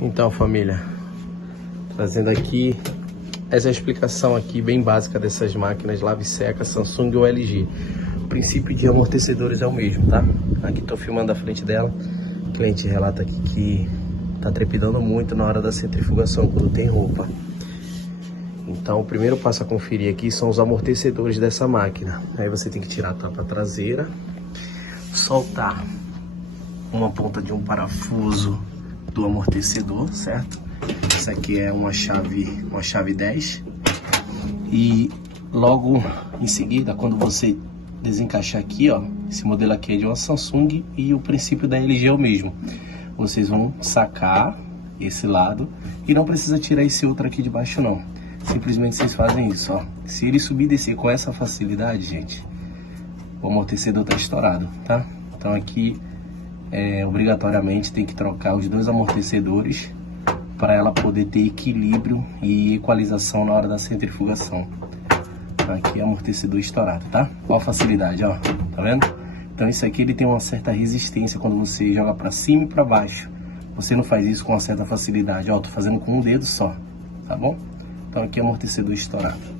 Então, família, trazendo aqui essa explicação aqui bem básica dessas máquinas lave seca Samsung ou LG. O princípio de amortecedores é o mesmo, tá? Aqui tô filmando a frente dela. O cliente relata aqui que tá trepidando muito na hora da centrifugação quando tem roupa. Então o primeiro passo a conferir aqui são os amortecedores dessa máquina. Aí você tem que tirar a tampa traseira, soltar uma ponta de um parafuso do amortecedor, certo? Essa aqui é uma chave 10. E logo em seguida, quando você desencaixar aqui, ó, esse modelo aqui é de uma Samsung e o princípio da LG é o mesmo. Vocês vão sacar esse lado e não precisa tirar esse outro aqui de baixo não. Simplesmente vocês fazem isso, ó. Se ele subir e descer com essa facilidade, gente, o amortecedor tá estourado, tá? Então aqui obrigatoriamente tem que trocar os dois amortecedores para ela poder ter equilíbrio e equalização na hora da centrifugação. Aqui é amortecedor estourado, tá? Olha a facilidade, ó, tá vendo? Então isso aqui ele tem uma certa resistência quando você joga para cima e para baixo. Você não faz isso com uma certa facilidade, ó, tô fazendo com um dedo só, tá bom? Então aqui é amortecedor estourado.